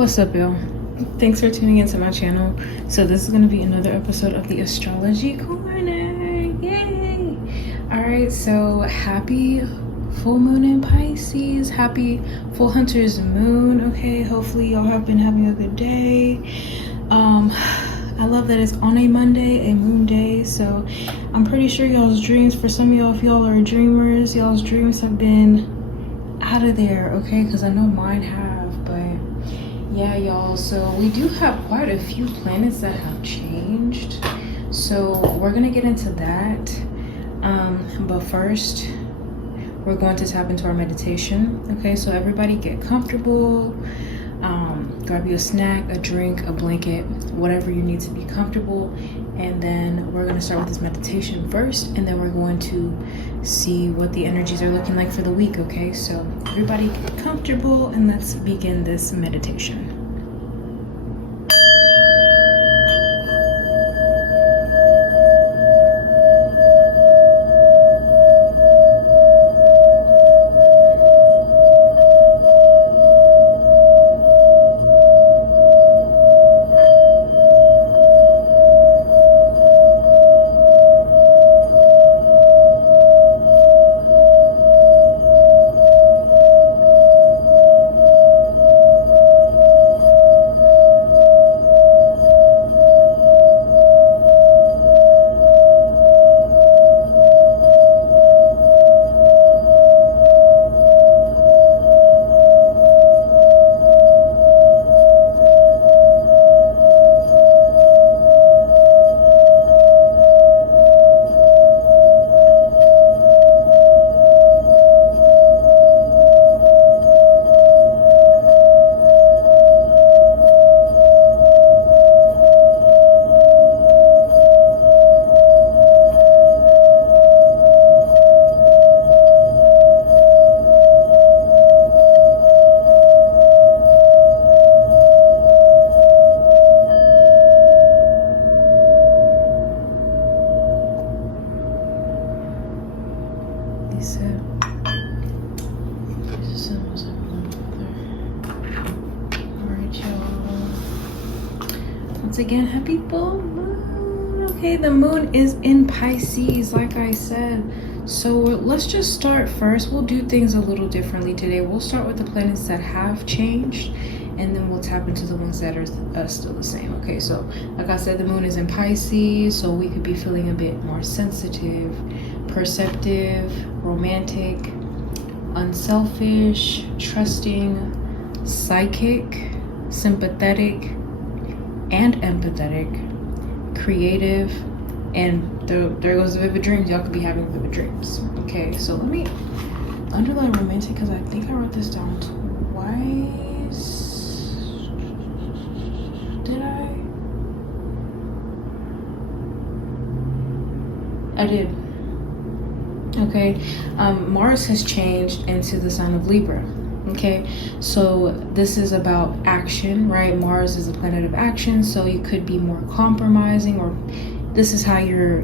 What's up, y'all? Thanks for tuning into my channel. So this is going to be another episode of the Astrology Corner. Yay! Alright, so happy full moon in Pisces. Happy full hunter's moon. Okay, hopefully y'all have been having a good day. I love that it's on a Monday, a moon day, so I'm pretty sure y'all's dreams, for some of y'all, if y'all are dreamers, y'all's dreams have been out of there, okay? Because I know mine have, but yeah, y'all. So we do have quite a few planets that have changed, so we're gonna get into that. But first, we're going to tap into our meditation. Okay, so everybody get comfortable. Grab you a snack, a drink, a blanket, whatever you need to be comfortable, and then we're going to start with this meditation first, and then we're going to see what the energies are looking like for the week. Okay, so everybody get comfortable and let's begin this meditation. Again, happy full moon. Okay, the moon is in Pisces, like I said. So let's just start first. We'll do things a little differently today. We'll start with the planets that have changed, and then we'll tap into the ones that are still the same. Okay, so like I said, the moon is in Pisces, so we could be feeling a bit more sensitive, perceptive, romantic, unselfish, trusting, psychic, sympathetic, and empathetic, creative, and there goes the vivid dreams. Y'all could be having vivid dreams. Okay, so let me underline romantic because I think I wrote this down twice. Did I did. Okay, Mars has changed into the sign of Libra. Okay, so this is about action, right? Mars is a planet of action, so you could be more compromising, or this is how you're,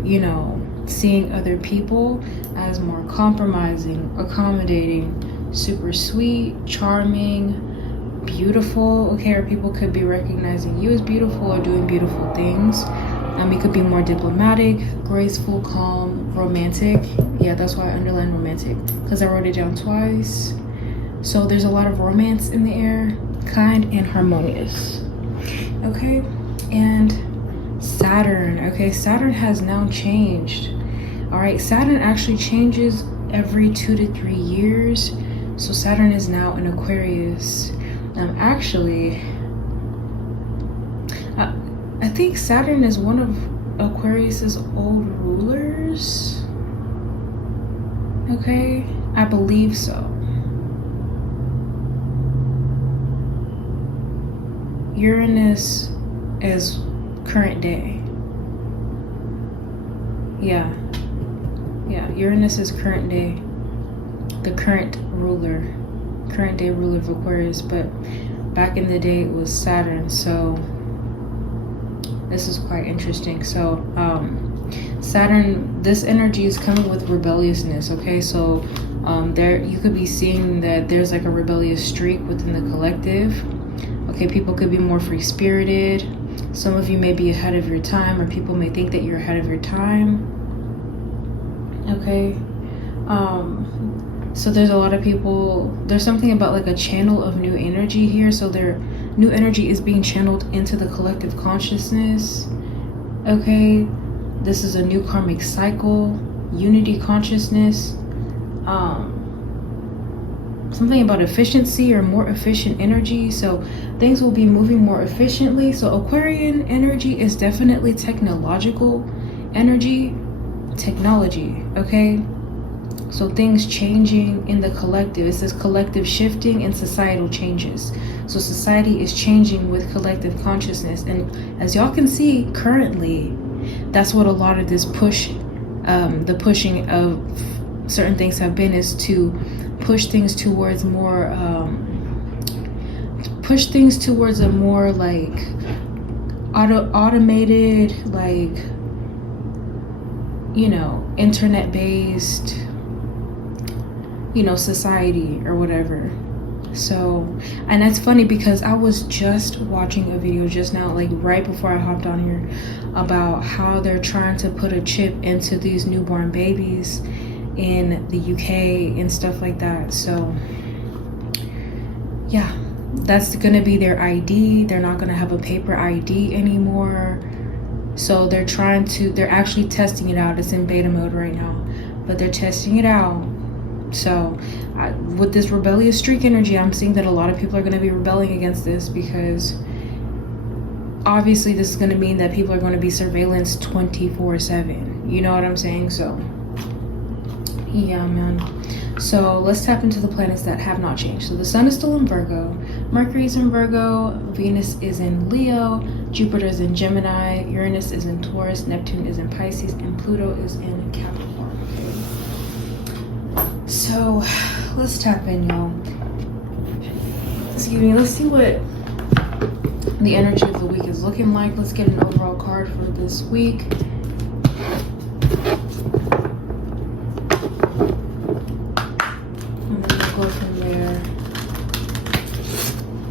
seeing other people as more compromising, accommodating, super sweet, charming, beautiful. Okay, or people could be recognizing you as beautiful or doing beautiful things. You could be more diplomatic, graceful, calm, romantic. Yeah, that's why I underlined romantic, because I wrote it down twice. So there's a lot of romance in the air, kind and harmonious. Okay, and Saturn. Okay, Saturn has now changed. All right, Saturn actually changes every 2 to 3 years. So Saturn is now in Aquarius. Actually, I think Saturn is one of Aquarius's old rulers. Okay, I believe so. Uranus is current day. Yeah, Uranus is current day, the current day ruler of Aquarius, but back in the day it was Saturn, so this is quite interesting. So Saturn, this energy is coming with rebelliousness. Okay, so there you could be seeing that there's like a rebellious streak within the collective. Okay, people could be more free-spirited. Some of you may be ahead of your time, or people may think that you're ahead of your time. Okay. So there's a lot of people, there's something about like a channel of new energy here. So their new energy is being channeled into the collective consciousness. Okay. This is a new karmic cycle, unity consciousness. Something about efficiency or more efficient energy. So things will be moving more efficiently. So Aquarian energy is definitely technological energy, technology. Okay. So things changing in the collective. It says collective shifting and societal changes. So society is changing with collective consciousness. And as y'all can see currently, that's what a lot of this push, the pushing of certain things have been, is to push things towards more, a more like automated, like, you know, internet-based, you know, society or whatever. So, and that's funny because I was just watching a video just now, like right before I hopped on here, about how they're trying to put a chip into these newborn babies in the UK and stuff like that. So yeah, that's gonna be their ID. They're not gonna have a paper ID anymore. So they're actually testing it out. It's in beta mode right now, but they're testing it out. So with this rebellious streak energy, I'm seeing that a lot of people are going to be rebelling against this, because obviously this is going to mean that people are going to be surveillanced 24/7. You know what I'm saying? So yeah, man. So let's tap into the planets that have not changed. So the sun is still in Virgo, Mercury's in Virgo, Venus is in Leo, Jupiter is in Gemini, Uranus is in Taurus, Neptune is in Pisces, and Pluto is in Capricorn. So let's tap in, y'all. Excuse me. Let's see what the energy of the week is looking like. Let's get an overall card for this week. And then we'll go from there.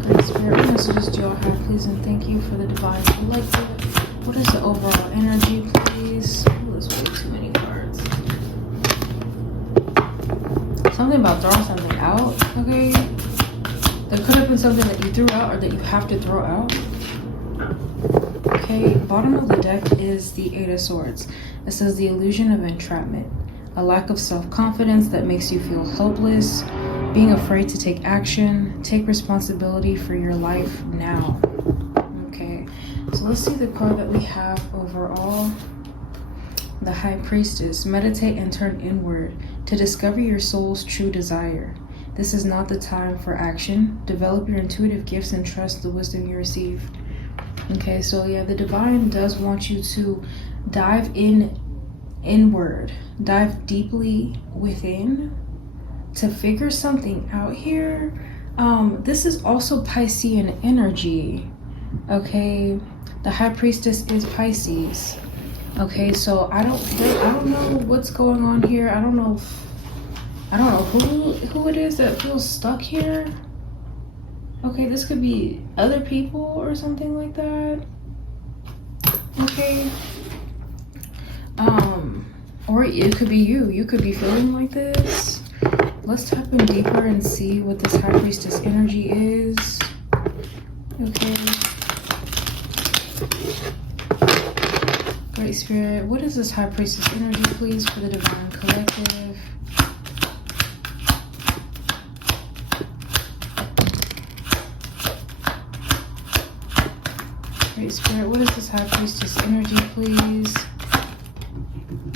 Great Spirit messages do y'all have, please, and thank you for the divine collective. What is the overall energy, please? Oh, there's way too many cards. Something about throwing something out, okay? There could have been something that you threw out or that you have to throw out. Okay, bottom of the deck is the Eight of Swords. It says the illusion of entrapment, a lack of self-confidence that makes you feel helpless, being afraid to take action, take responsibility for your life now. Okay, so let's see the card that we have overall. The High Priestess. Meditate and turn inward to discover your soul's true desire. This is not the time for action. Develop your intuitive gifts and trust the wisdom you receive. Okay, so yeah, the divine does want you to dive inward, dive deeply within to figure something out here. This is also Piscean energy. Okay, the High Priestess is Pisces. Okay, so I don't know what's going on here. I don't know who it is that feels stuck here. Okay, this could be other people or something like that. Okay. Or it could be you. You could be feeling like this. Let's tap in deeper and see what this High Priestess energy is. Okay. Great Spirit, what is this High Priestess energy, please, for the Divine Collective? Great Spirit, what is this High Priestess energy, please?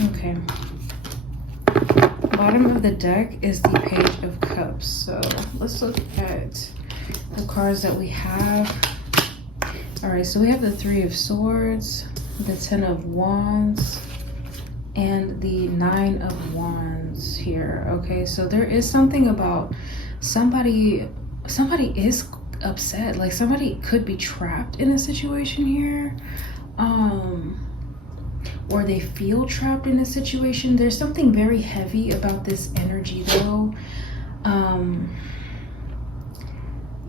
Okay. Bottom of the deck is the Page of Cups. So let's look at the cards that we have. All right, so we have the Three of Swords, the Ten of Wands, and the Nine of Wands here. Okay, so there is something about somebody is upset, like somebody could be trapped in a situation here, or they feel trapped in a situation. There's something very heavy about this energy though.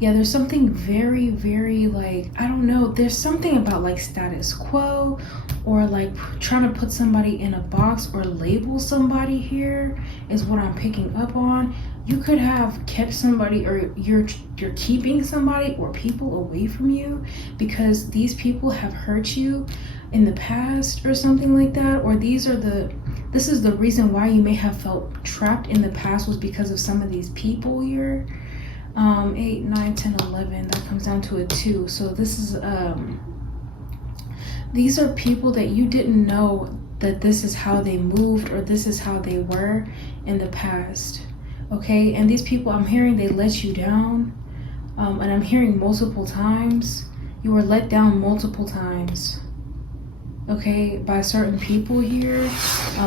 Yeah, there's something very, very like, I don't know, there's something about like status quo, or like trying to put somebody in a box or label somebody here is what I'm picking up on. You could have kept somebody, or you're keeping somebody or people away from you because these people have hurt you in the past or something like that, or this is the reason why you may have felt trapped in the past, was because of some of these people here. 8, 9, 10, 11, that comes down to a 2. So this is these are people that you didn't know that this is how they moved or this is how they were in the past. Okay, and these people, I'm hearing they let you down, and I'm hearing multiple times. You were let down multiple times, okay, by certain people here.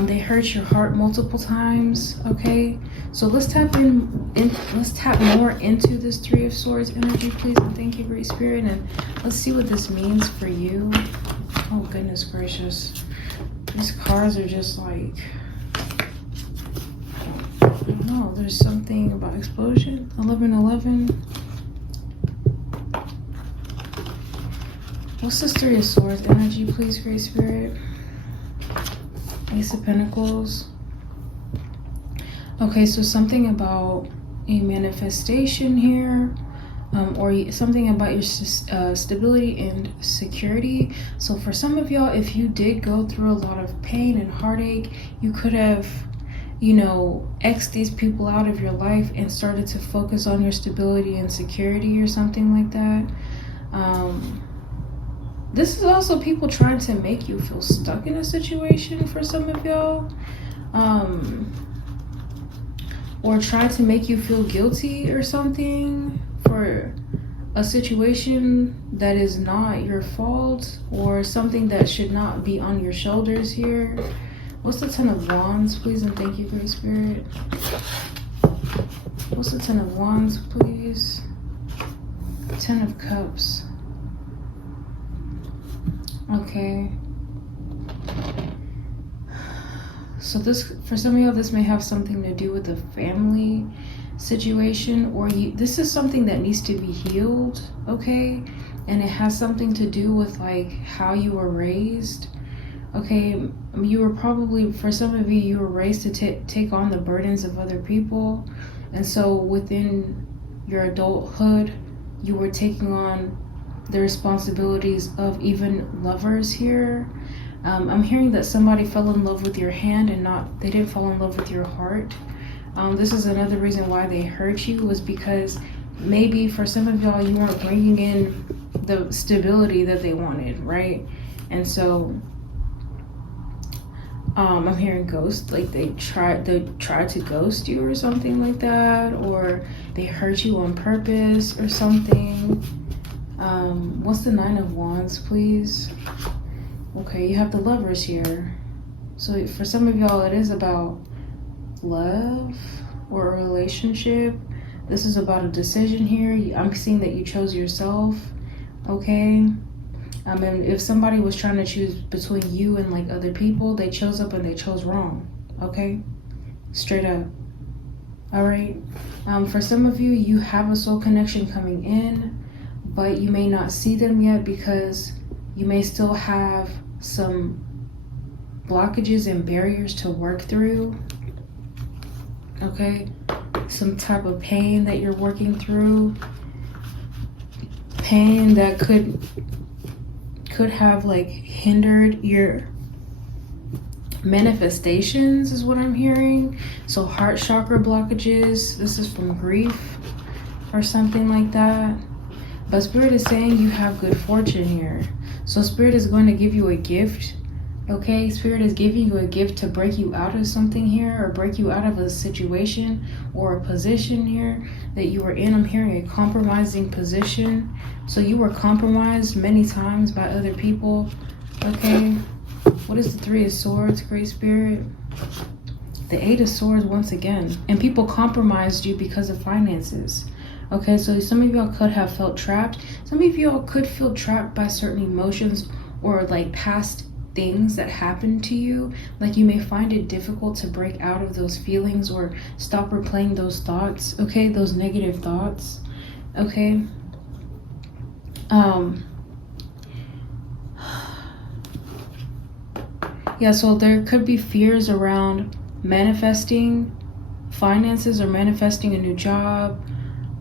They hurt your heart multiple times. Okay, so let's tap let's tap more into this 3 of Swords energy, please, and thank you, Great Spirit, and let's see what this means for you. Oh goodness gracious, these cards are just like, I don't know, there's something about explosion. 1111. What's this 3 of Swords energy, please, Great Spirit? Ace of Pentacles. Okay, so something about a manifestation here, or something about your stability and security. So for some of y'all, if you did go through a lot of pain and heartache, you could have, you know, X these people out of your life and started to focus on your stability and security or something like that. This is also people trying to make you feel stuck in a situation for some of y'all. Or try to make you feel guilty or something for a situation that is not your fault, or something that should not be on your shoulders here. What's the 10 of Wands, please, and thank you, Great Spirit. What's the 10 of Wands, please? 10 of Cups. Okay. So this, for some of y'all, this may have something to do with a family situation, or this is something that needs to be healed, okay? And it has something to do with like how you were raised, okay? You were probably, for some of you, you were raised to take on the burdens of other people. And so within your adulthood, you were taking on the responsibilities of even lovers here. I'm hearing that somebody fell in love with your hand and they didn't fall in love with your heart. This is another reason why they hurt you, was because maybe for some of y'all, you weren't bringing in the stability that they wanted, right? And so I'm hearing ghosts, like they tried to ghost you or something like that, or they hurt you on purpose or something. What's the 9 of Wands, please? Okay, you have the Lovers here. So for some of y'all, it is about love or a relationship. This is about a decision here. I'm seeing that you chose yourself, okay? And if somebody was trying to choose between you and like other people, they chose up and they chose wrong, okay? Straight up. All right. For some of you, you have a soul connection coming in, but you may not see them yet because you may still have some blockages and barriers to work through, okay? Some type of pain that you're working through, pain that could have like hindered your manifestations, is what I'm hearing. So heart chakra blockages, this is from grief or something like that. But Spirit is saying you have good fortune here. So Spirit is going to give you a gift, okay? Spirit is giving you a gift to break you out of something here, or break you out of a situation or a position here that you were in. I'm hearing a compromising position. So you were compromised many times by other people, okay? What is the 3 of Swords, Great Spirit? The 8 of Swords once again. And people compromised you because of finances. Okay, so some of y'all could have felt trapped. Some of y'all could feel trapped by certain emotions or like past things that happened to you. Like you may find it difficult to break out of those feelings or stop replaying those thoughts, okay? Those negative thoughts. Okay. Yeah, so there could be fears around manifesting finances or manifesting a new job,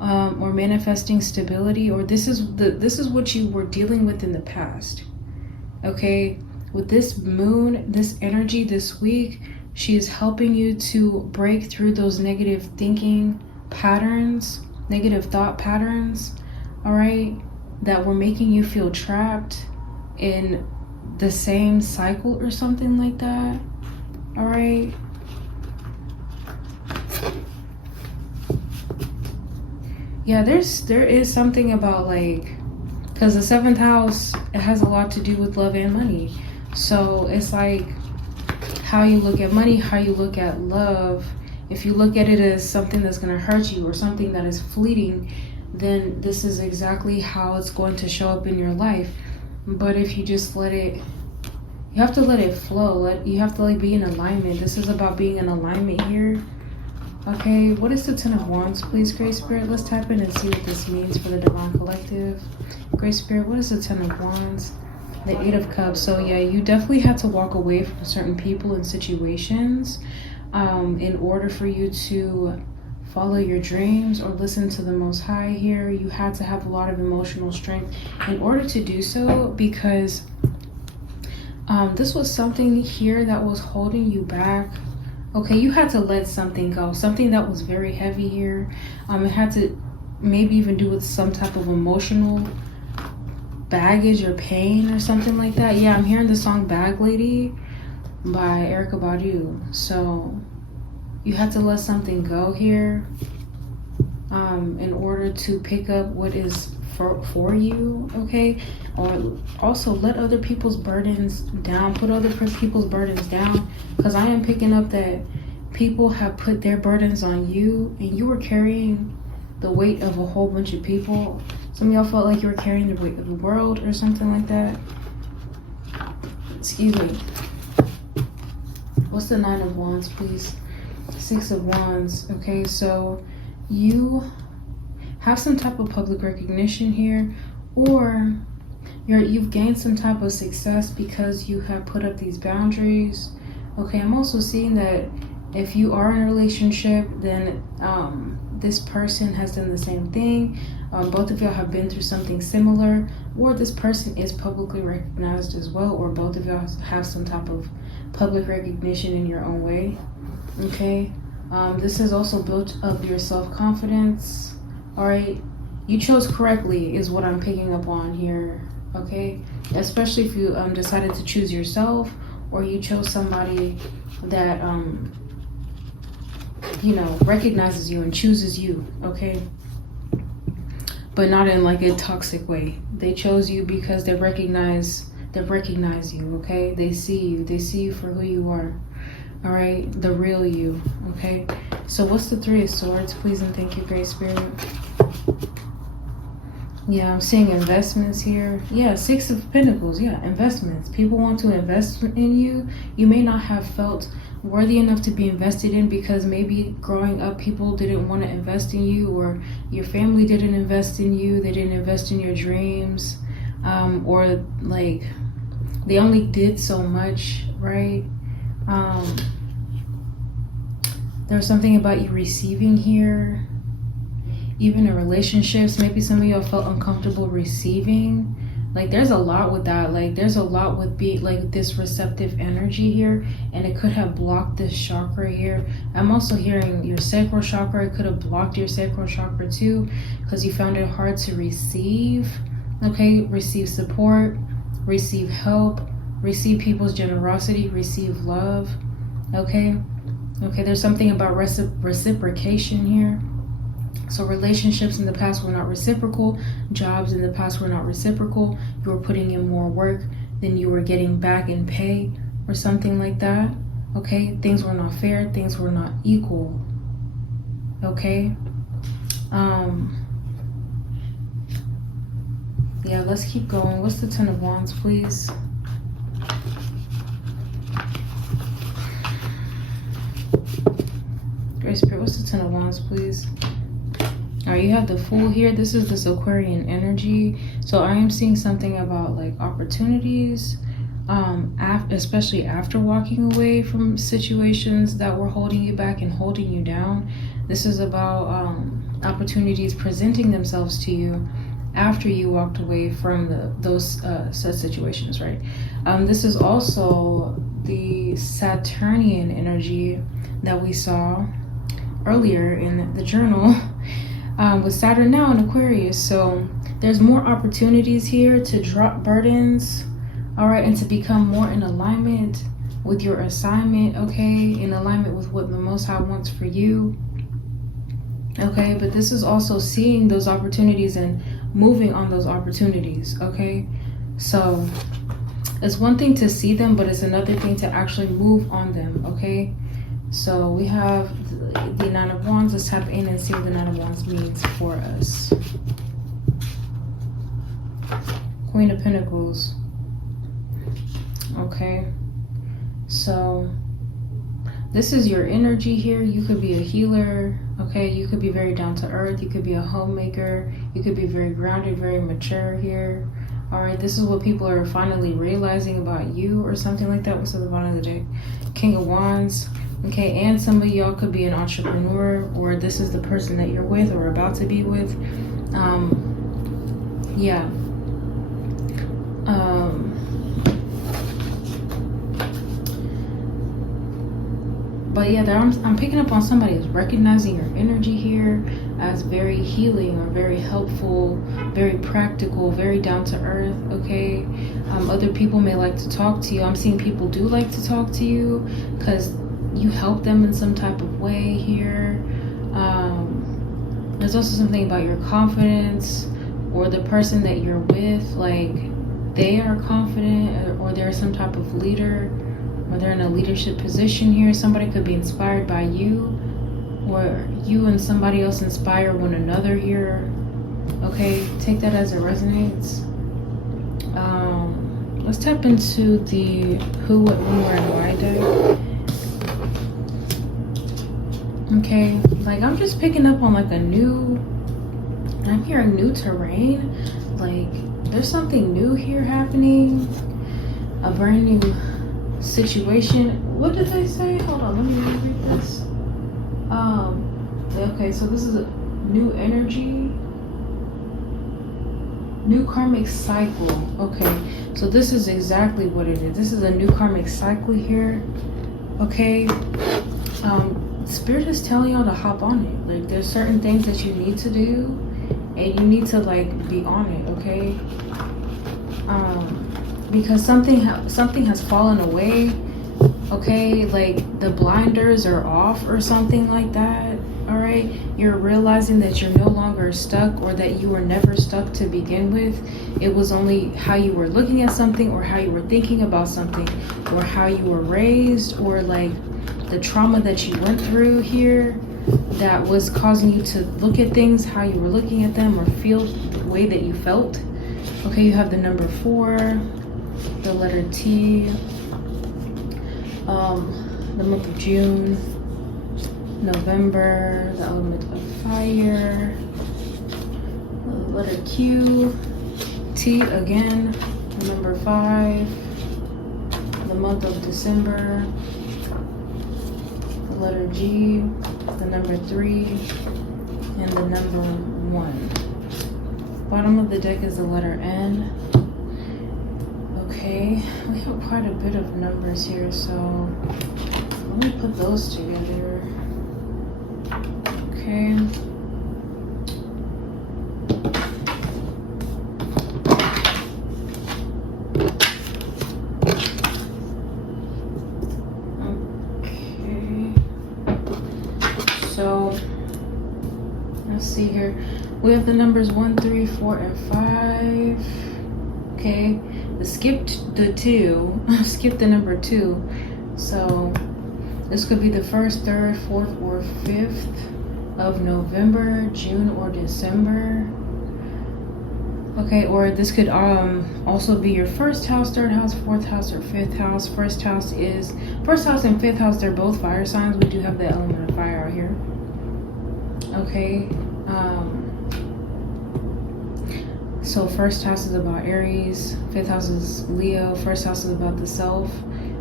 or manifesting stability, or this is what you were dealing with in the past. Okay, with this moon, this energy this week, she is helping you to break through those negative thinking patterns, negative thought patterns, all right, that were making you feel trapped in the same cycle or something like that. All right. Yeah, there is something about, like, because the seventh house, it has a lot to do with love and money. So it's like how you look at money, how you look at love. If you look at it as something that's going to hurt you or something that is fleeting, then this is exactly how it's going to show up in your life. But if you just let it, you have to let it flow. You have to, like, be in alignment. This is about being in alignment here. Okay, what is the Ten of Wands, please, Great Spirit? Let's tap in and see what this means for the Divine Collective. Great Spirit, what is the Ten of Wands? The Eight of Cups. So yeah, you definitely had to walk away from certain people and situations in order for you to follow your dreams or listen to the Most High here. You had to have a lot of emotional strength in order to do so, because this was something here that was holding you back. Okay, you had to let something go, something that was very heavy here. It had to maybe even do with some type of emotional baggage or pain or something like that. Yeah, I'm hearing the song Bag Lady by Erykah Badu. So you had to let something go here in order to pick up what is for you, okay? Or also let other people's burdens down, put other people's burdens down, because I am picking up that people have put their burdens on you and you were carrying the weight of a whole bunch of people. Some of y'all felt like you were carrying the weight of the world or something like that. Excuse me. What's the Nine of Wands, please? Six of Wands. Okay, so you have some type of public recognition here, or you've gained some type of success because you have put up these boundaries. Okay, I'm also seeing that if you are in a relationship, then this person has done the same thing. Both of y'all have been through something similar, or this person is publicly recognized as well, or both of y'all have some type of public recognition in your own way. Okay, this has also built up your self-confidence. All right, you chose correctly is what I'm picking up on here. Okay, especially if you decided to choose yourself, or you chose somebody that you know, recognizes you and chooses you. Okay, but not in like a toxic way. They chose you because they recognize you. Okay, they see you for who you are. All right, the real you. Okay, so what's the Three of Swords, please, and thank you, Great Spirit. Yeah, I'm seeing investments here. Yeah, Six of Pentacles. Yeah, investments. People want to invest in you. You may not have felt worthy enough to be invested in because maybe growing up people didn't want to invest in you, or your family didn't invest in you. They didn't invest in your dreams, or like they only did so much, right? There's something about you receiving here. Even in relationships, maybe some of y'all felt uncomfortable receiving. Like there's a lot with that. Like there's a lot with being like this receptive energy here, and it could have blocked this chakra here. I'm also hearing your sacral chakra. It could have blocked your sacral chakra too, because you found it hard to receive. Okay, receive support, receive help, receive people's generosity, receive love. Okay, there's something about reciprocation here. So relationships in the past were not reciprocal. Jobs in the past were not reciprocal. You were putting in more work than you were getting back in pay or something like that. Okay, things were not fair. Things were not equal. Okay. Yeah, let's keep going. What's the Ten of Wands, please? Great Spirit, what's the Ten of Wands, please? All right, you have the Fool here. This is this Aquarian energy. So I am seeing something about like opportunities, especially after walking away from situations that were holding you back and holding you down. This is about opportunities presenting themselves to you after you walked away from those said situations, right? This is also the Saturnian energy that we saw earlier in the journal. With Saturn now in Aquarius. So there's more opportunities here to drop burdens, all right, and to become more in alignment with your assignment, okay, in alignment with what the Most High wants for you, okay. But this is also seeing those opportunities and moving on those opportunities, okay. So it's one thing to see them, but it's another thing to actually move on them, okay. So we have the Nine of Wands. Let's tap in and see what the Nine of Wands means for us. Queen of Pentacles. Okay. So this is your energy here. You could be a healer. Okay. You could be very down to earth. You could be a homemaker. You could be very grounded, very mature here. All right. This is what people are finally realizing about you or something like that. What's at the bottom of the deck? King of Wands. Okay, and some of y'all could be an entrepreneur, or this is the person that you're with or about to be with. Yeah. But yeah, I'm picking up on somebody who's recognizing your energy here as very healing or very helpful, very practical, very down to earth, okay? Other people may like to talk to you. I'm seeing people do like to talk to you because you help them in some type of way here. There's also something about your confidence or the person that you're with, like they are confident or they're some type of leader or they're in a leadership position here. Somebody could be inspired by you, or you and somebody else inspire one another here. Okay, take that as it resonates. Let's tap into the who, what, when, where, and why deck. Okay, like I'm just picking up on like I'm hearing new terrain. Like there's something new here happening, a brand new situation. What did they say? Hold on, let me reread this. Okay, so this is a new energy, new karmic cycle. Okay, so this is exactly what it is. This is a new karmic cycle here. Okay, Spirit is telling y'all to hop on it. Like there's certain things that you need to do and you need to like be on it, okay? Because something has fallen away, okay? Like the blinders are off or something like that, all right? You're realizing that you're no longer stuck, or that you were never stuck to begin with. It was only how you were looking at something, or how you were thinking about something, or how you were raised, or like the trauma that you went through here that was causing you to look at things how you were looking at them or feel the way that you felt. Okay, you have the number 4, the letter T, the month of June, November, the element of fire, the letter Q, T again, the number 5, the month of December, the letter G, the number 3, and the number 1. Bottom of the deck is the letter N. Okay, we have quite a bit of numbers here, so let me put those together. Okay. So let's see here. We have the numbers 1, 3, 4, and 5. Okay, skipped the 2. Skipped the number 2. So this could be the 1st, 3rd, 4th, or 5th of November, June, or December. Okay, or this could also be your 1st house, 3rd house, 4th house, or 5th house. 1st house and 5th house, they're both fire signs. We do have the element of fire out here. Okay, So first house is about Aries, fifth house is Leo, first house is about the self.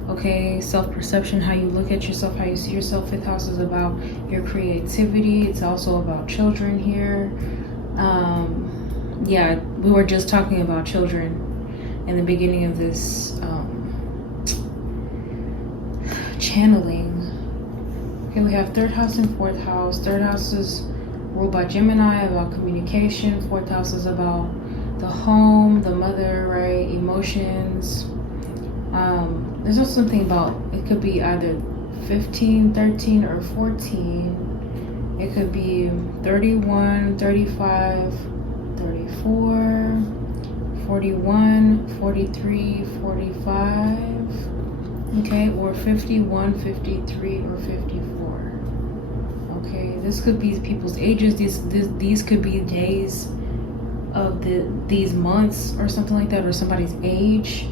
Okay, self-perception, how you look at yourself, how you see yourself. Fifth house is about your creativity. It's also about children here. Yeah, we were just talking about children in the beginning of this channeling. Okay, we have third house and fourth house. Third house is ruled by Gemini, about communication. Fourth house is about the home, the mother, right? Emotions. There's also something about, it could be either 15, 13, or 14. It could be 31, 35, 34, 41, 43, 45. Okay, or 51, 53, or 54. Okay, this could be people's ages. These could be days of these months or something like that, or somebody's age,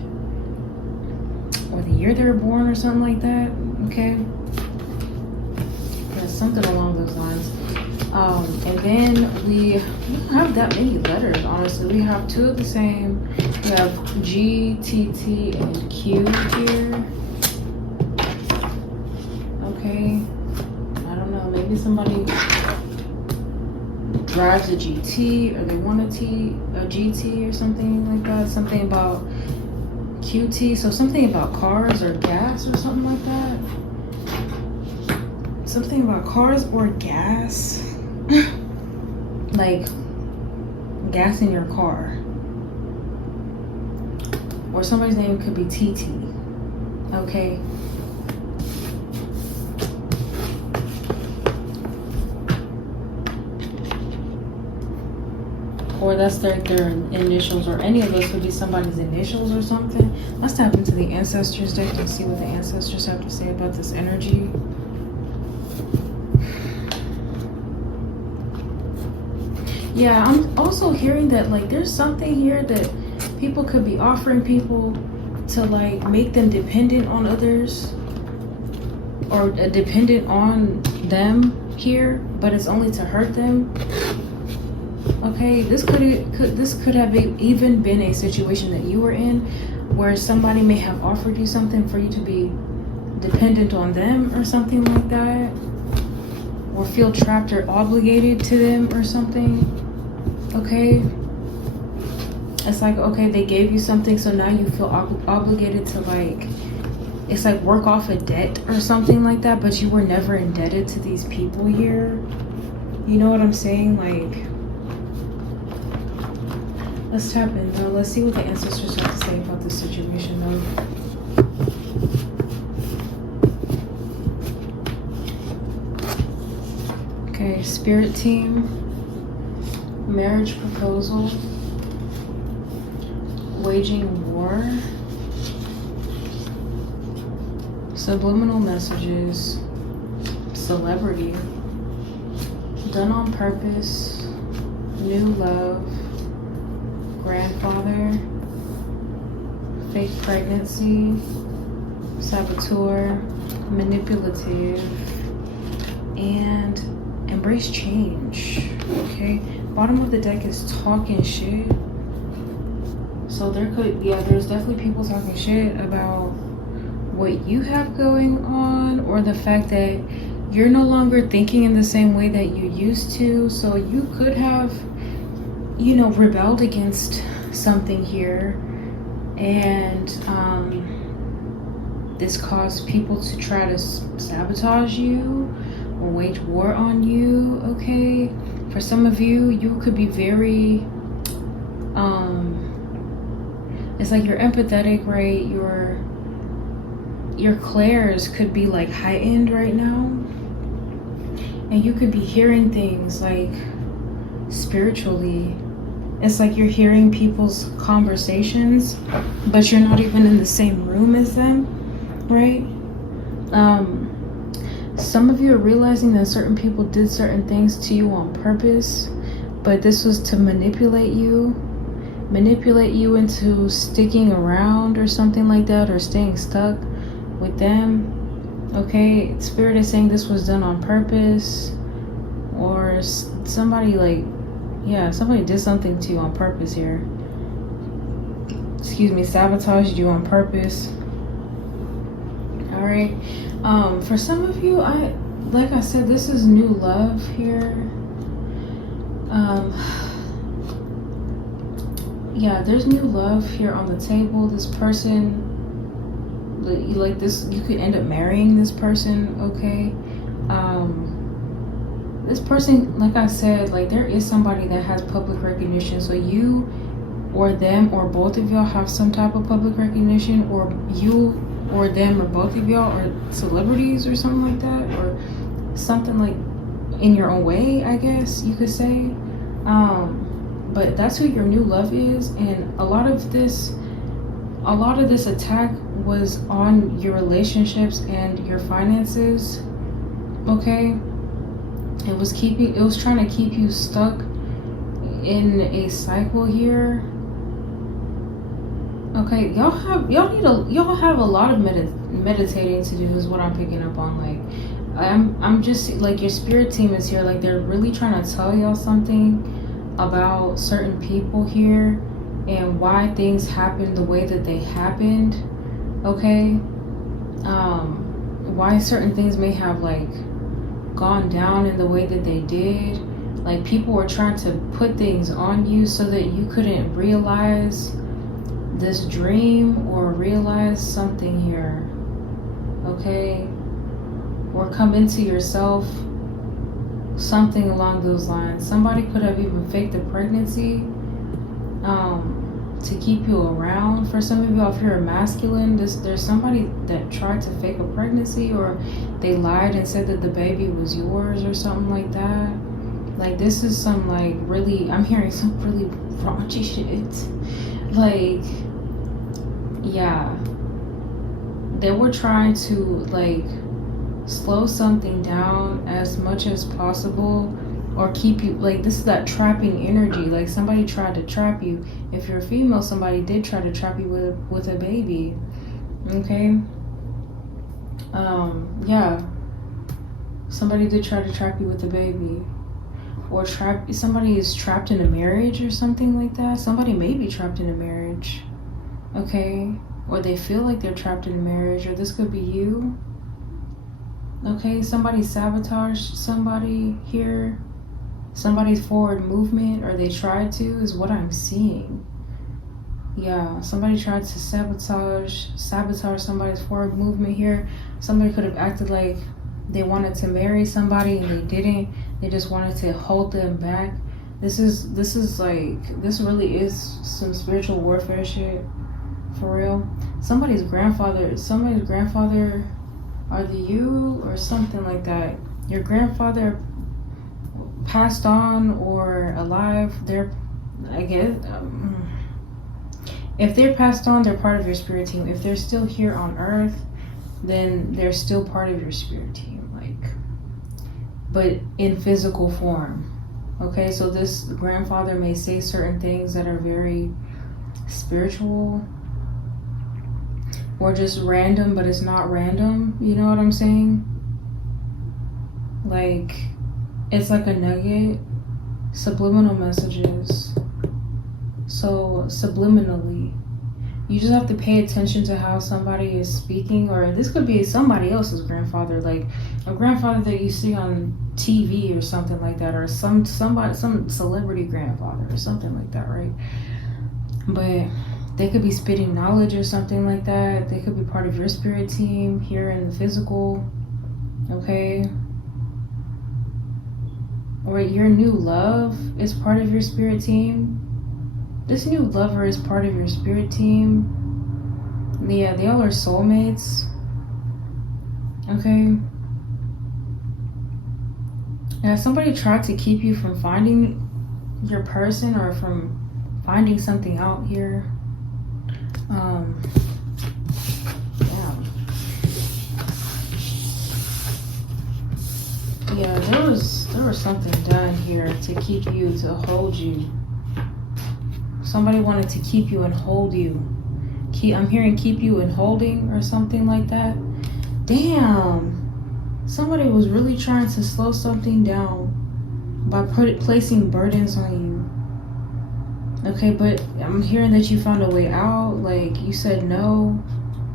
or the year they were born, or something like that. Okay, yeah, something along those lines. And then we don't have that many letters, honestly. We have two of the same. We have G, T, T, and Q here. Okay, I don't know, maybe somebody drives a GT, or they want a GT or something like that. Something about QT, so something about cars or gas or something like that. Something about cars or gas. Like gas in your car. Or somebody's name could be TT. Okay. Or that's their initials, or any of those could be somebody's initials or something. Let's tap into the ancestors deck and see what the ancestors have to say about this energy. Yeah, I'm also hearing that like there's something here that people could be offering people to like make them dependent on others, or dependent on them here, but it's only to hurt them. Okay, this could have even been a situation that you were in, where somebody may have offered you something for you to be dependent on them or something like that, or feel trapped or obligated to them or something. Okay, it's like, okay, they gave you something, so now you feel obligated to, like, it's like work off a debt or something like that, but you were never indebted to these people here. You know what I'm saying? Like, let's tap in though. Let's see what the ancestors have to say about this situation though. Okay, spirit team, marriage proposal, waging war, subliminal messages, celebrity, done on purpose, new love, grandfather, fake pregnancy, saboteur, manipulative, and embrace change. Okay, bottom of the deck is talking shit. So there's definitely people talking shit about what you have going on, or the fact that you're no longer thinking in the same way that you used to. So you could have, you know, rebelled against something here, and this caused people to try to sabotage you or wage war on you. Okay, for some of you, you could be very it's like you're empathetic, right? Your clairs could be like heightened right now, and you could be hearing things like spiritually. It's like you're hearing people's conversations, but you're not even in the same room as them, right? Some of you are realizing that certain people did certain things to you on purpose, but this was to manipulate you into sticking around or something like that, or staying stuck with them. Okay, Spirit is saying this was done on purpose, or somebody like Yeah, somebody did something to you on purpose here. Excuse me, sabotaged you on purpose. All right. For some of you, like I said, this is new love here. Yeah, there's new love here on the table. This person, like this, you could end up marrying this person, okay? This person, like I said, like there is somebody that has public recognition. So you or them or both of y'all have some type of public recognition, or you or them or both of y'all are celebrities or something like that, or something like in your own way, I guess you could say. But that's who your new love is, and a lot of this attack was on your relationships and your finances, okay? It was trying to keep you stuck in a cycle here. Okay, y'all have a lot of meditating to do is what I'm picking up on. Like I'm just like, your spirit team is here, like they're really trying to tell y'all something about certain people here and why things happened the way that they happened, okay? Why certain things may have like gone down in the way that they did. Like people were trying to put things on you so that you couldn't realize this dream or realize something here, okay? Or come into yourself, something along those lines. Somebody could have even faked a pregnancy to keep you around. For some of you, if you're a masculine, there's somebody that tried to fake a pregnancy, or they lied and said that the baby was yours or something like that. Like this is some like really, I'm hearing some really raunchy shit. Like, yeah, they were trying to like slow something down as much as possible, or keep you, like this is that trapping energy. Like somebody tried to trap you. If you're a female, somebody did try to trap you with a baby, okay? Yeah, somebody did try to trap you with a baby, or somebody is trapped in a marriage or something like that. Somebody may be trapped in a marriage, okay? Or they feel like they're trapped in a marriage, or this could be you. Okay, somebody sabotaged somebody here, somebody's forward movement, or they tried to, is what I'm seeing. Yeah, somebody tried to sabotage somebody's forward movement here. Somebody could have acted like they wanted to marry somebody and they didn't. They just wanted to hold them back. This is like, this really is some spiritual warfare shit, for real. Somebody's grandfather, either you or something like that. Your grandfather passed on or alive. They're, I guess, if they're passed on, they're part of your spirit team. If they're still here on earth, then they're still part of your spirit team, like, but in physical form. Okay, so this grandfather may say certain things that are very spiritual, or just random, but it's not random. You know what I'm saying? Like, it's like a nugget. Subliminal messages. So, subliminally. You just have to pay attention to how somebody is speaking, or this could be somebody else's grandfather, like a grandfather that you see on TV or something like that, or some celebrity grandfather or something like that, right? But they could be spitting knowledge or something like that. They could be part of your spirit team here in the physical, okay? Or your new love is part of your spirit team. This new lover is part of your spirit team. Yeah, they all are soulmates, okay? Yeah, somebody tried to keep you from finding your person, or from finding something out here. Yeah, there was something done here to keep you, to hold you. Somebody wanted to keep you and hold you. I'm hearing keep you and holding or something like that. Damn. Somebody was really trying to slow something down by placing burdens on you. Okay, but I'm hearing that you found a way out. Like, you said no,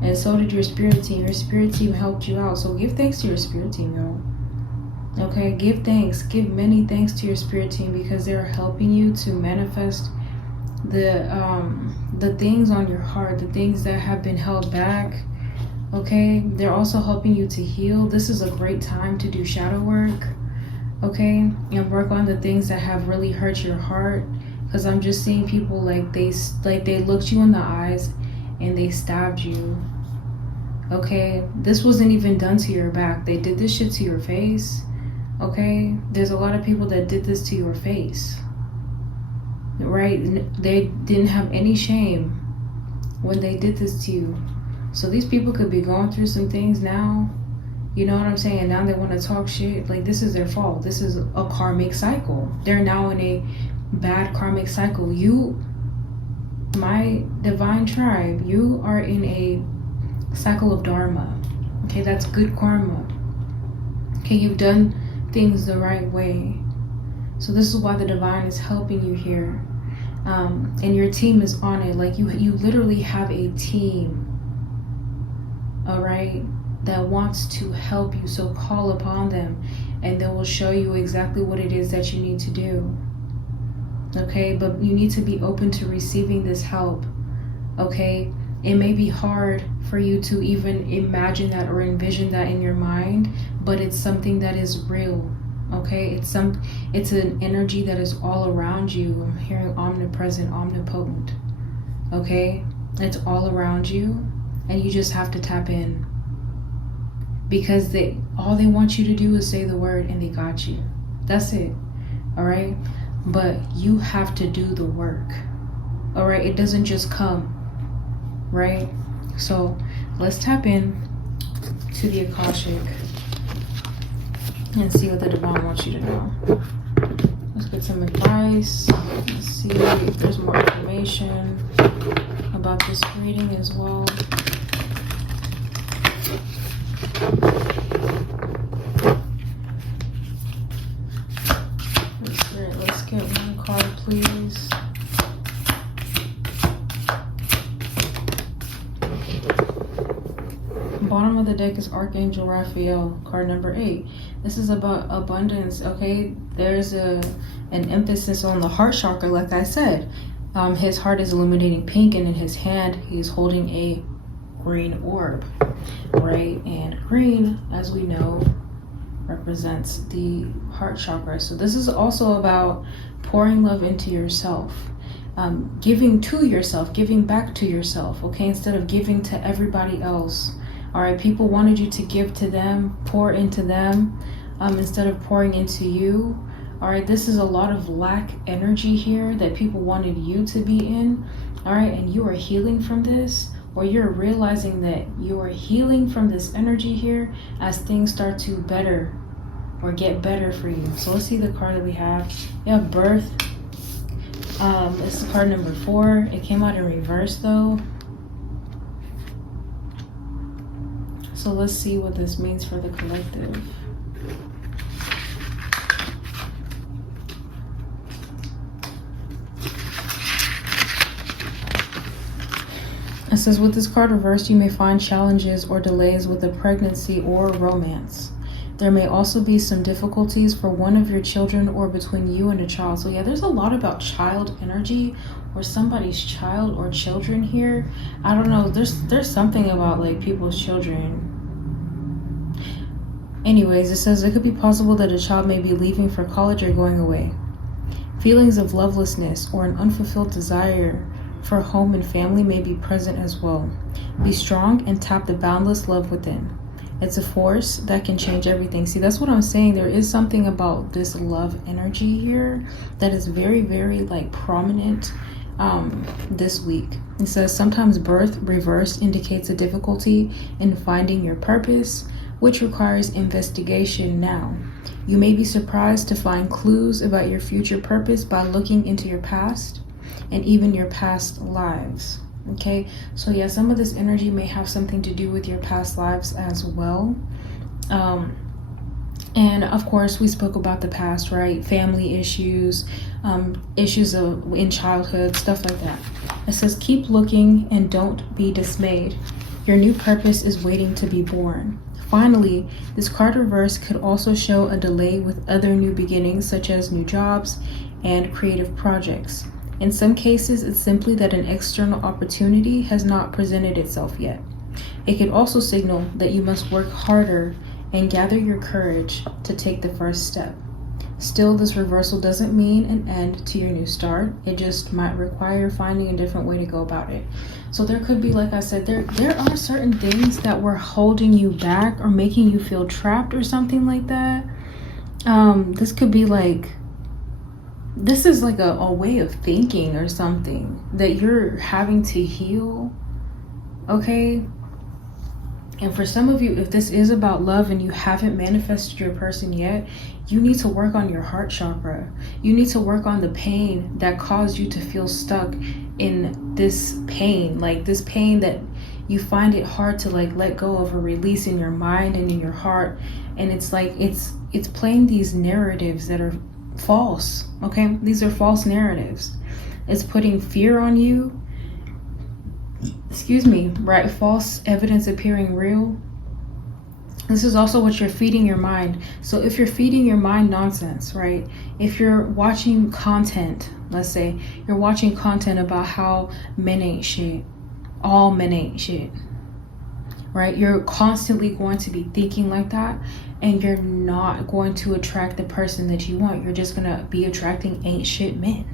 and so did your spirit team. Your spirit team helped you out. So give thanks to your spirit team, y'all. Okay, give thanks. Give many thanks to your spirit team, because they're helping you to manifest the things on your heart, the things that have been held back. Okay, they're also helping you to heal. This is a great time to do shadow work. Okay, and work on the things that have really hurt your heart. Because I'm just seeing people like they looked you in the eyes and they stabbed you. Okay, this wasn't even done to your back. They did this shit to your face. Okay, there's a lot of people that did this to your face. Right, they didn't have any shame when they did this to you. So these people could be going through some things now. You know what I'm saying? Now they want to talk shit. Like, this is their fault. This is a karmic cycle. They're now in a bad karmic cycle. You, my divine tribe, you are in a cycle of dharma. Okay, that's good karma. Okay, you've done things the right way. So this is why the divine is helping you here. And your team is on it. Like, you literally have a team, all right, that wants to help you. So call upon them and they will show you exactly what it is that you need to do. Okay, but you need to be open to receiving this help. Okay, it may be hard for you to even imagine that or envision that in your mind, but it's something that is real. Okay, it's an energy that is all around you. I'm hearing omnipresent, omnipotent. Okay, it's all around you, and you just have to tap in, because all they want you to do is say the word and they got you. That's it. All right, but you have to do the work. All right, it doesn't just come. Right, so let's tap in to the Akashic and see what the divine wants you to know. Let's get some advice. Let's see if there's more information about this reading as well. Let's get one card, please. Bottom of the deck is Archangel Raphael, card number 8. This is about abundance. Okay, there's an emphasis on the heart chakra. Like I said, his heart is illuminating pink, and in his hand he's holding a green orb, right? And green, as we know, represents the heart chakra. So this is also about pouring love into yourself, giving to yourself, giving back to yourself. Okay, instead of giving to everybody else. All right, people wanted you to give to them, pour into them, instead of pouring into you. All right, this is a lot of lack energy here that people wanted you to be in. All right, and you are healing from this, or you're realizing that you are healing from this energy here as things start to better or get better for you. So let's see the card that we have. You have birth. This is card number 4. It came out in reverse though. So let's see what this means for the collective. It says, with this card reversed, you may find challenges or delays with a pregnancy or romance. There may also be some difficulties for one of your children or between you and a child. So yeah, there's a lot about child energy or somebody's child or children here. I don't know. There's something about like people's children. Anyways, it says it could be possible that a child may be leaving for college or going away. Feelings of lovelessness or an unfulfilled desire for home and family may be present as well. Be strong and tap the boundless love within. It's a force that can change everything. See, that's what I'm saying. There is something about this love energy here that is very, very like prominent this week. It says sometimes birth reversed indicates a difficulty in finding your purpose, which requires investigation now. You may be surprised to find clues about your future purpose by looking into your past and even your past lives. Okay, so yeah, some of this energy may have something to do with your past lives as well. And of course, we spoke about the past, right? Family issues, issues in childhood, stuff like that. It says, keep looking and don't be dismayed. Your new purpose is waiting to be born. Finally, this card reverse could also show a delay with other new beginnings, such as new jobs and creative projects. In some cases, it's simply that an external opportunity has not presented itself yet. It could also signal that you must work harder and gather your courage to take the first step. Still, this reversal doesn't mean an end to your new start. It just might require finding a different way to go about it. So there could be, like I said, there are certain things that were holding you back or making you feel trapped or something like that. This could be like, this is like a way of thinking or something that you're having to heal, okay? And for some of you, if this is about love and you haven't manifested your person yet, you need to work on your heart chakra. You need to work on the pain that caused you to feel stuck in this pain, like this pain that you find it hard to like let go of or release in your mind and in your heart. And it's like it's playing these narratives that are false, okay? These are false narratives. It's putting fear on you. Excuse me, right? False evidence appearing real. This is also what you're feeding your mind. So if you're feeding your mind nonsense, right? If you're watching content, let's say you're watching content about how men ain't shit, all men ain't shit, right? You're constantly going to be thinking like that, and you're not going to attract the person that you want. You're just going to be attracting ain't shit men,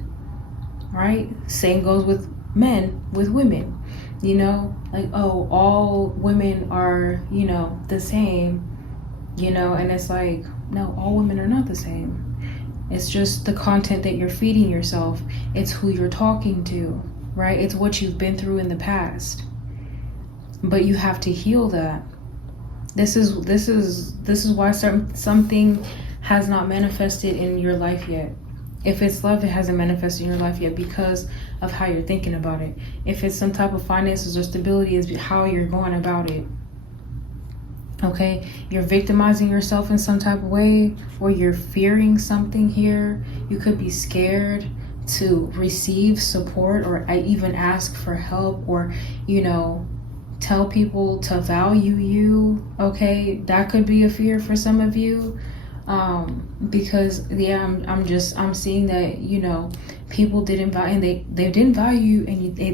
right? Same goes with men, with women. You know, like, oh, all women are, you know, the same, you know, and it's like, no, all women are not the same. It's just the content that you're feeding yourself. It's who you're talking to, right? It's what you've been through in the past. But you have to heal that. This is why something has not manifested in your life yet. If it's love, it hasn't manifested in your life yet because of how you're thinking about it. If it's some type of finances or stability, is how you're going about it. Okay? You're victimizing yourself in some type of way, or you're fearing something here. You could be scared to receive support or even ask for help, or, you know, tell people to value you. Okay? That could be a fear for some of you. Because yeah, I'm seeing that, you know, people didn't value, and they didn't value you,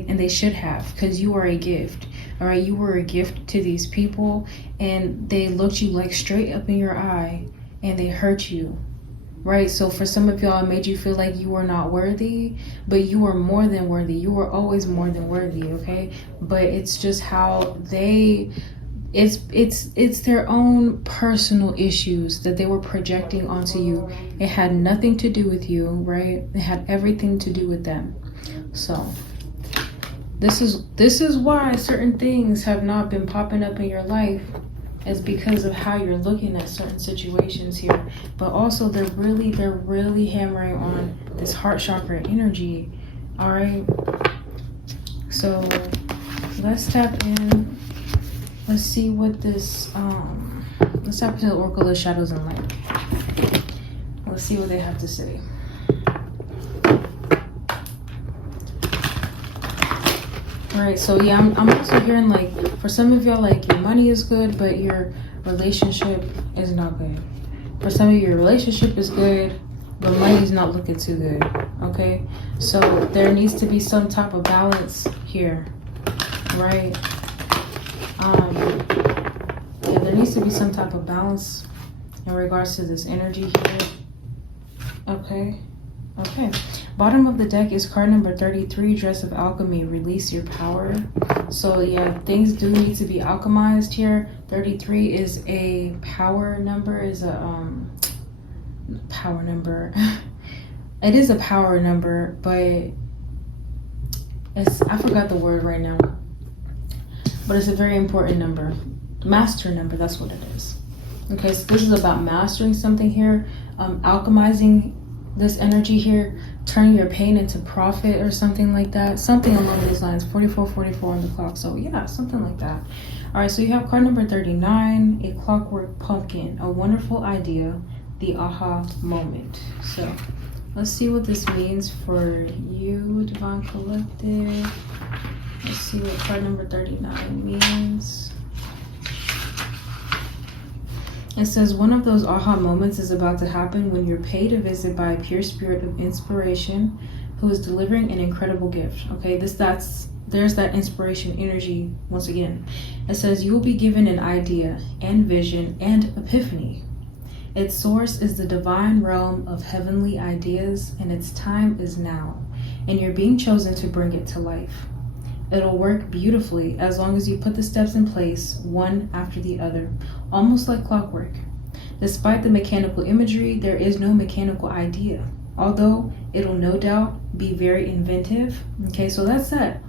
and they should have, because you are a gift. All right, you were a gift to these people, and they looked you like straight up in your eye, and they hurt you, right? So for some of y'all, it made you feel like you were not worthy, but you were more than worthy. You were always more than worthy, okay? But it's just how it's their own personal issues that they were projecting onto you. It had nothing to do with you, right? It had everything to do with them. So this is why certain things have not been popping up in your life, is because of how you're looking at certain situations here. But also they're really hammering on this heart chakra energy. All right, so let's tap in. Let's see what this, let's tap into the Oracle of Shadows and Light. Let's see what they have to say. All right, so yeah, I'm also hearing, like, for some of y'all, like, your money is good, but your relationship is not good. For some of you, your relationship is good, but money's not looking too good, okay? So there needs to be some type of balance here, right? Yeah, there needs to be some type of balance in regards to this energy here. Okay. Bottom of the deck is card number 33, Dress of Alchemy, release your power. So yeah, things do need to be alchemized here. 33 is a power number, power number. It is a power number, but I forgot the word right now. But it's a very important number. Master number, that's what it is. Okay, so this is about mastering something here, alchemizing this energy here, turn your pain into profit or something like that. Something along those lines. 4444 on the clock. So yeah, something like that. All right, so you have card number 39, a clockwork pumpkin, a wonderful idea, the aha moment. So let's see what this means for you, Divine Collective. Let's see what card number 39 means. It says, one of those aha moments is about to happen when you're paid a visit by a pure spirit of inspiration who is delivering an incredible gift. Okay, there's that inspiration energy once again. It says, you will be given an idea and vision and epiphany. Its source is the divine realm of heavenly ideas, and its time is now, and you're being chosen to bring it to life. It'll work beautifully as long as you put the steps in place, one after the other, almost like clockwork. Despite the mechanical imagery, there is no mechanical idea, although it'll no doubt be very inventive. Okay, so that's that.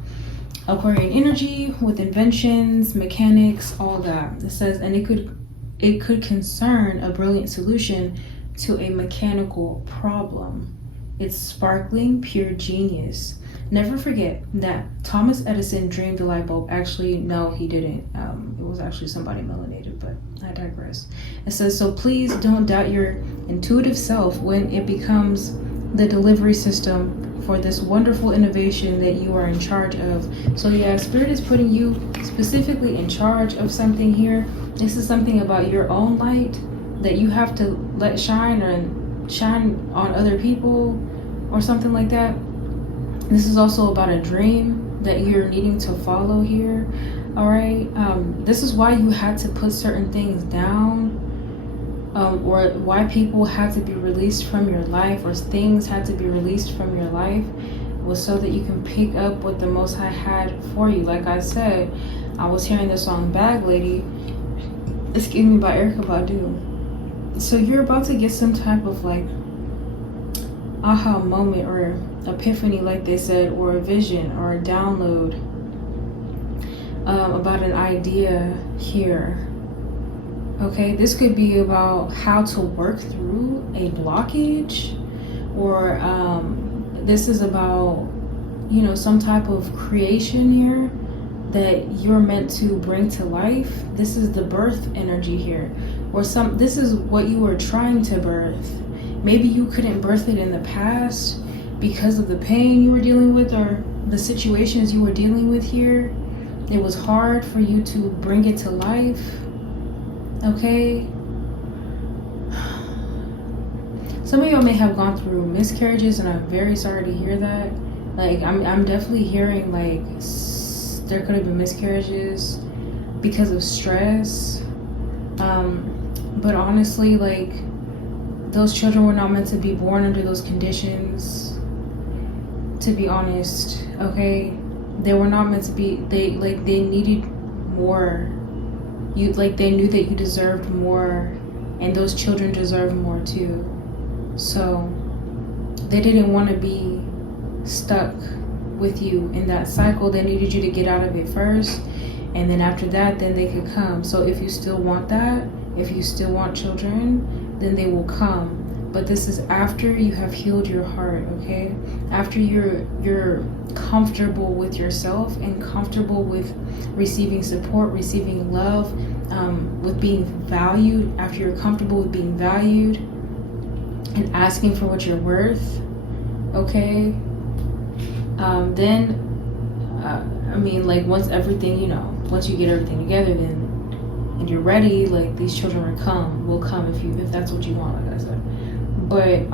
Aquarian energy with inventions, mechanics, all that. It says, and it could concern a brilliant solution to a mechanical problem. It's sparkling, pure genius. Never forget that Thomas Edison dreamed the light bulb. Actually, no, he didn't. It was actually somebody melanated, but I digress. It says, so please don't doubt your intuitive self when it becomes the delivery system for this wonderful innovation that you are in charge of. So yeah, Spirit is putting you specifically in charge of something here. This is something about your own light that you have to let shine or shine on other people or something like that. This is also about a dream that you're needing to follow here. All right. This is why you had to put certain things down, or why people had to be released from your life, or things had to be released from your life, was so that you can pick up what the Most High had for you. Like I said, I was hearing the song Bag Lady, excuse me, by Erykah Badu. So you're about to get some type of like aha moment or epiphany, like they said, or a vision or a download about an idea here. Okay, this could be about how to work through a blockage, or this is about, you know, some type of creation here that you're meant to bring to life. This is the birth energy here, or this is what you were trying to birth. Maybe you couldn't birth it in the past because of the pain you were dealing with or the situations you were dealing with here. It was hard for you to bring it to life. Okay. Some of y'all may have gone through miscarriages, and I'm very sorry to hear that. Like, I'm definitely hearing like there could have been miscarriages because of stress. But honestly, like, those children were not meant to be born under those conditions, to be honest. Okay, they were not meant to be. They needed more. They knew that you deserved more, and those children deserved more too. So they didn't want to be stuck with you in that cycle. They needed you to get out of it first, and then after that, then they could come. So if you still want that, if you still want children, then they will come. But this is after you have healed your heart, okay? After you're comfortable with yourself and comfortable with receiving support, receiving love, with being valued. After you're comfortable with being valued and asking for what you're worth, okay? Then I mean, like, once everything, you know, once you get everything together, then and you're ready, like, these children will come if that's what you want, like I said. But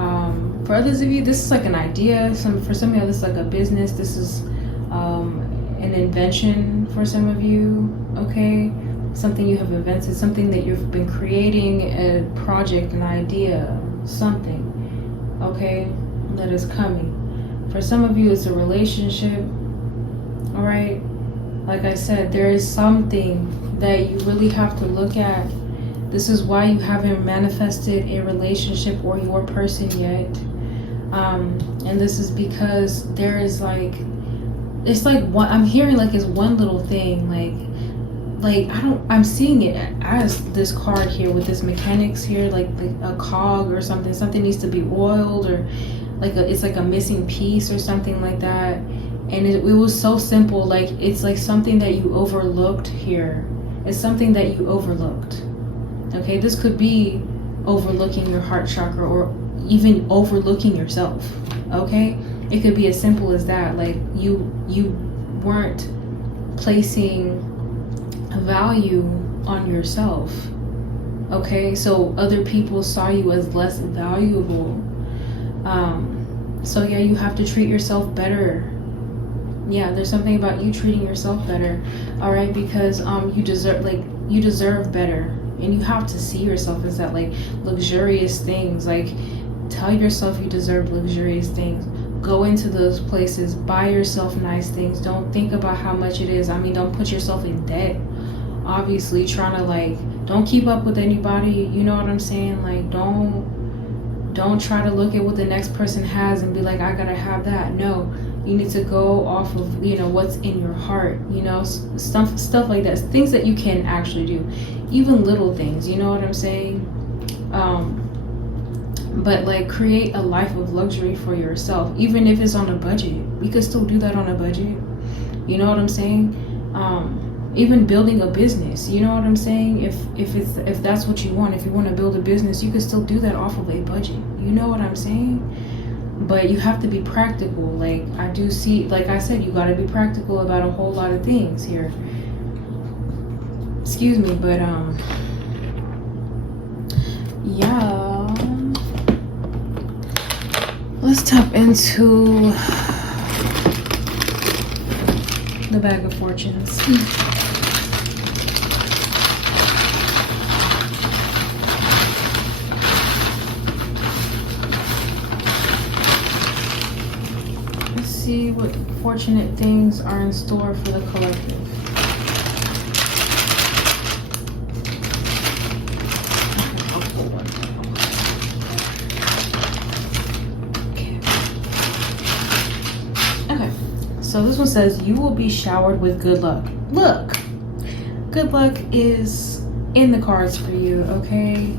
for others of you, this is like an idea. For some of you, this is like a business. This is an invention for some of you, okay? Something you have invented, something that you've been creating, a project, an idea, something, okay, that is coming. For some of you, it's a relationship, all right? Like I said, there is something that you really have to look at. This is why you haven't manifested a relationship or your person yet. And this is because there is like, it's like one, I'm hearing like it's one little thing, like I'm seeing it as this card here with this mechanics here, like a cog or something needs to be oiled, or it's like a missing piece or something like that. And it was so simple. Like, it's like something that you overlooked here. It's something that you overlooked. Okay, this could be overlooking your heart chakra, or even overlooking yourself. Okay, it could be as simple as that. Like, you weren't placing value on yourself. Okay, so other people saw you as less valuable. So yeah, you have to treat yourself better. Yeah, there's something about you treating yourself better. All right, because you deserve better. And you have to see yourself as that, like, luxurious things. Like, tell yourself you deserve luxurious things. Go into those places, buy yourself nice things. Don't think about how much it is. I mean, don't put yourself in debt. Obviously, trying to, like, don't keep up with anybody. You know what I'm saying? Like, don't try to look at what the next person has and be like, I gotta have that. No, you need to go off of, you know, what's in your heart, you know, stuff like that, things that you can actually do, even little things, you know what I'm saying? But like, create a life of luxury for yourself, even if it's on a budget. We could still do that on a budget, you know what I'm saying? Even building a business, you know what I'm saying? If that's what you want, if you want to build a business, you can still do that off of a budget, you know what I'm saying? But you have to be practical. Like, I do see, like I said, you got to be practical about a whole lot of things here. Excuse me, but yeah, let's tap into the bag of fortunes. See what fortunate things are in store for the collective. Okay, so this one says, you will be showered with good luck. Look, good luck is in the cards for you, okay?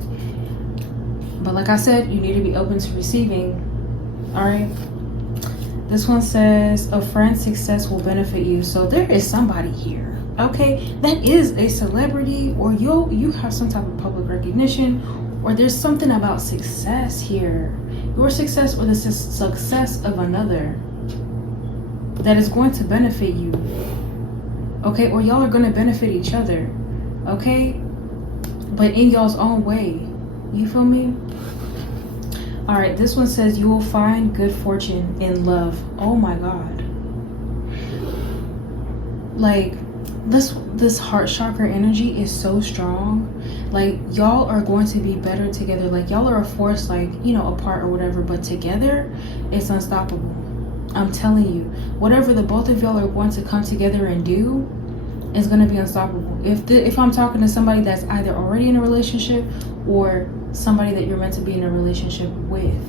But like I said, you need to be open to receiving, all right? This one says, a friend's success will benefit you. So there is somebody here, okay, that is a celebrity, or you have some type of public recognition, or there's something about success here. Your success or the success of another that is going to benefit you, okay? Or y'all are going to benefit each other, okay? But in y'all's own way. You feel me? All right, this one says, you will find good fortune in love. Oh my God. Like, this heart chakra energy is so strong. Like, y'all are going to be better together. Like, y'all are a force, like, you know, apart or whatever, but together it's unstoppable. I'm telling you, whatever the both of y'all are going to come together and do is going to be unstoppable. If I'm talking to somebody that's either already in a relationship or somebody that you're meant to be in a relationship with,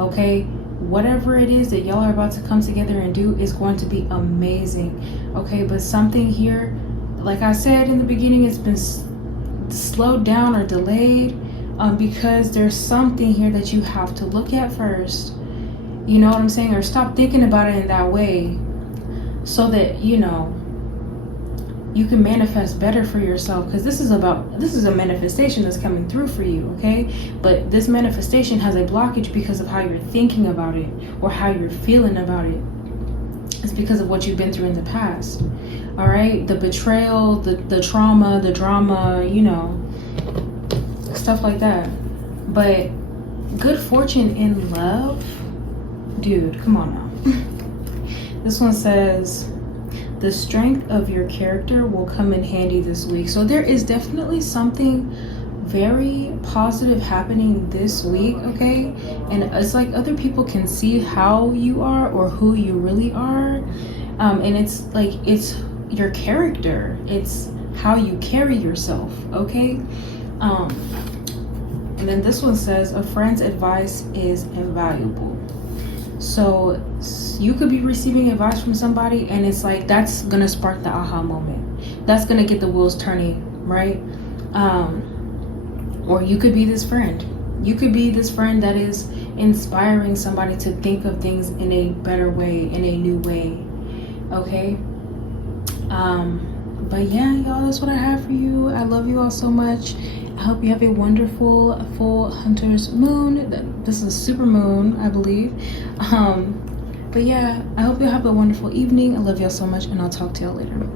okay, whatever it is that y'all are about to come together and do is going to be amazing, okay? But something here, like I said in the beginning, it's been slowed down or delayed because there's something here that you have to look at first, you know what I'm saying? Or stop thinking about it in that way, so that, you know, you can manifest better for yourself. Because this is a manifestation that's coming through for you, okay? But this manifestation has a blockage because of how you're thinking about it or how you're feeling about it. It's because of what you've been through in the past, all right? The betrayal, the trauma, the drama, you know, stuff like that. But good fortune in love, dude, come on now. This one says, the strength of your character will come in handy this week. So there is definitely something very positive happening this week, okay? And it's like other people can see how you are or who you really are. And it's like, it's your character. It's how you carry yourself, okay? And then this one says, a friend's advice is invaluable. So you could be receiving advice from somebody and it's like, that's gonna spark the aha moment. That's gonna get the wheels turning, right? Or you could be this friend. You could be this friend that is inspiring somebody to think of things in a better way, in a new way. Okay. But yeah, y'all, that's what I have for you. I love you all so much. I hope you have a wonderful full hunter's moon. This is a super moon, I believe. But yeah, I hope you have a wonderful evening. I love y'all so much, and I'll talk to y'all later.